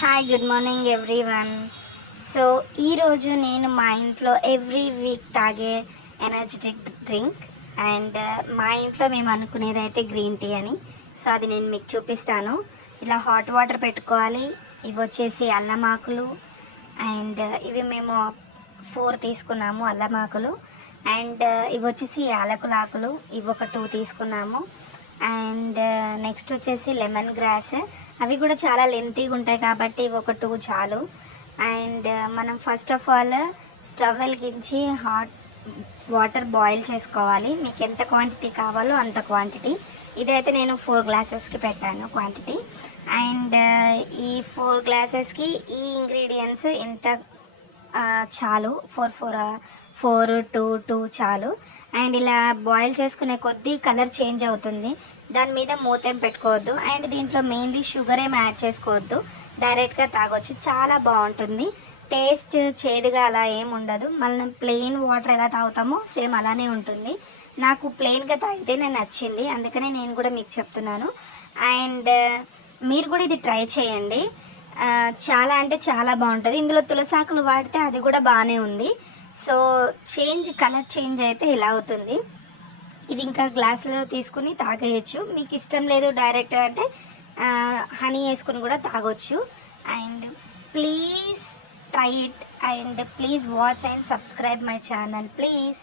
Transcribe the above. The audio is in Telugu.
Hi good morning everyone. So ఈరోజు నేను మా ఇంట్లో ఎవ్రీ వీక్ తాగే ఎనర్జెటిక్ డ్రింక్ అండ్ మా ఇంట్లో మేము అనుకునేది అయితే గ్రీన్ టీ అని. సో అది నేను మీకు చూపిస్తాను. ఇలా హాట్ వాటర్ పెట్టుకోవాలి. ఇవి వచ్చేసి అల్లమాకులు అండ్ ఇవి మేము 4 తీసుకున్నాము అల్లమాకులు. అండ్ ఇవి వచ్చేసి యాలకులాకులు, ఇవి ఒక 2 తీసుకున్నాము. అండ్ నెక్స్ట్ వచ్చేసి లెమన్ గ్రాస్, అవి కూడా చాలా లెంతీగా ఉంటాయి కాబట్టి ఇవి ఒక 2 చాలు. అండ్ మనం ఫస్ట్ ఆఫ్ ఆల్ స్టవ్ వెలిగించి హాట్ వాటర్ బాయిల్ చేసుకోవాలి. మీకు ఎంత క్వాంటిటీ కావాలో అంత క్వాంటిటీ. ఇదైతే నేను 4 గ్లాసెస్కి పెట్టాను క్వాంటిటీ. అండ్ ఈ 4 గ్లాసెస్కి ఈ ఇంగ్రీడియంట్స్ ఇంత చాలు. 4 2 2 చాలు. అండ్ ఇలా బాయిల్ చేసుకునే కొద్దీ కలర్ చేంజ్ అవుతుంది. దాని మీద మూతేం పెట్టుకోవద్దు. అండ్ దీంట్లో మెయిన్లీ షుగర్ ఏం యాడ్ చేసుకోవద్దు, డైరెక్ట్గా తాగొచ్చు. చాలా బాగుంటుంది టేస్ట్. చేదుగా అలా ఏం ఉండదు. మనం ప్లెయిన్ వాటర్ ఎలా తాగుతామో సేమ్ అలానే ఉంటుంది. నాకు ప్లెయిన్గా తాగితే నేను నచ్చింది, అందుకనే నేను కూడా మీకు చెప్తున్నాను. అండ్ మీరు కూడా ఇది ట్రై చేయండి. చాలా అంటే చాలా బాగుంటుంది. ఇందులో తులసాకులు వాడితే అది కూడా బాగానే ఉంది. సో కలర్ చేంజ్ అయితే ఇలా అవుతుంది. ఇది ఇంకా గ్లాసులో తీసుకుని తాగేయచ్చు. మీకు ఇష్టం లేదు డైరెక్ట్ అంటే హనీ వేసుకుని కూడా తాగొచ్చు. And please try it and please watch and subscribe my channel please.